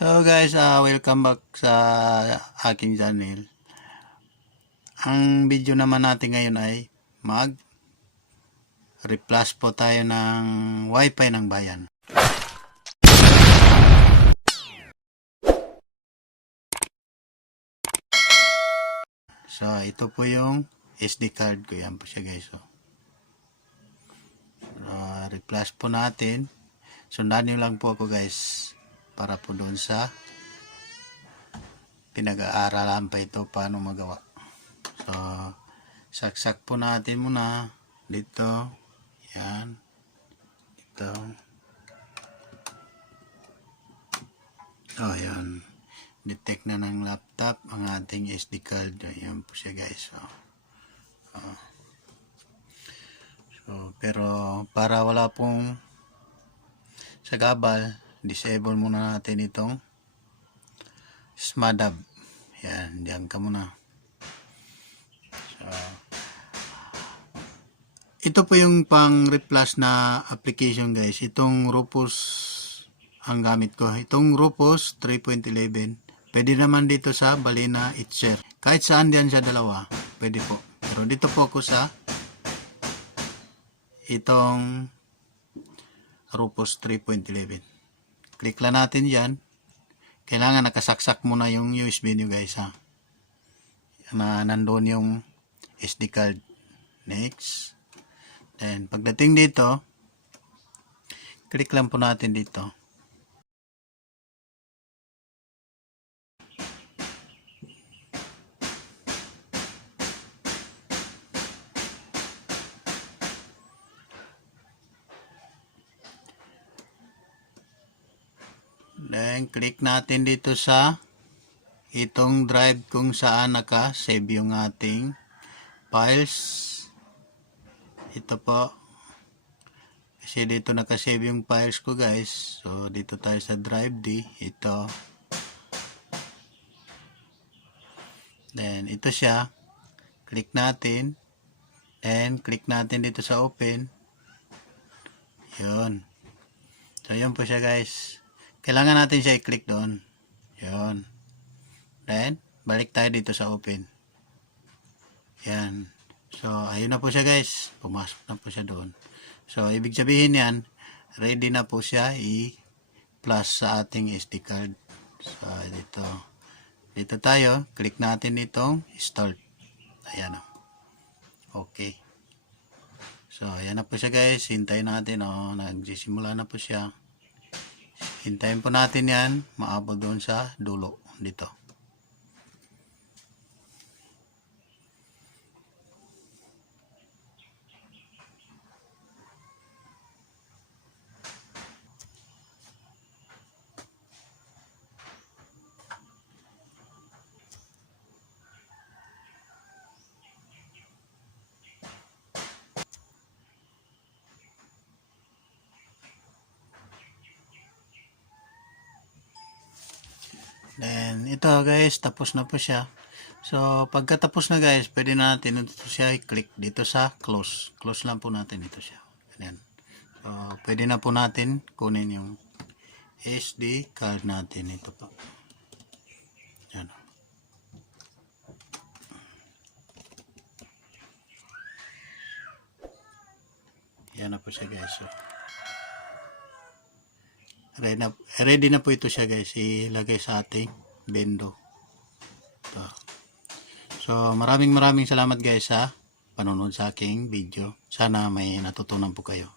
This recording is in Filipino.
So guys, welcome back sa aking channel. Ang video naman natin ngayon ay mag-replace po tayo ng wifi ng bayan. So ito po yung SD card ko. Yan po siya guys. Replace po natin. Sundan nyo lang po ako guys para po doon sa pinag-aaralan pa ito paano magawa. So saksak po natin muna dito. Yan. Ito. Oh, yan. Detect na ng laptop ang ating SD card. Yan po siya guys. So, pero para wala pong sagabal, disable muna natin itong SMADAB. Yan, diyan ka muna. So, ito po yung pang replace na application guys. Itong Rufus ang gamit ko. Itong Rufus 3.11. Pwede naman dito sa Balena Itcher. Kahit saan diyan sa dalawa, pwede po. Pero dito po ako sa itong Rufus 3.11. Click lang natin diyan. Kailangan nakasaksak muna yung USB nyo guys ha. Na nandoon yung SD card. Next. Then pagdating dito, click lang po natin dito. Then click natin dito sa itong drive kung saan naka-save yung ating files. Ito po. Kasi dito naka-save yung files ko guys. So dito tayo sa drive D. Ito. Then ito siya. Click natin. Then click natin dito sa open. Yun. So yun po siya guys. Kailangan natin siya i-click doon. Yun. Then, balik tayo dito sa open. Yan. So, ayun na po siya guys. Pumasok na po siya doon. So, ibig sabihin yan, ready na po siya i-plus sa ating SD card. So, dito. Dito tayo. Click natin itong start. Ayan o. Okay. So, ayan na po siya guys. Hintayin natin. Nagsisimula na po siya. Hintayin po natin yan, maabot doon sa dulo, dito. Then, ito guys, tapos na po siya. So, pagkatapos na guys, pwede natin ito siya i-click dito sa close. Close lang po natin ito siya. Ganyan. So, pwede na po natin kunin yung SD card natin. Ito po. Yan. Yan na po siya guys. So, ready na po ito siya guys, ilagay sa ating bendo. Ito. So maraming salamat guys sa panonood sa aking video. Sana may natutunan po kayo.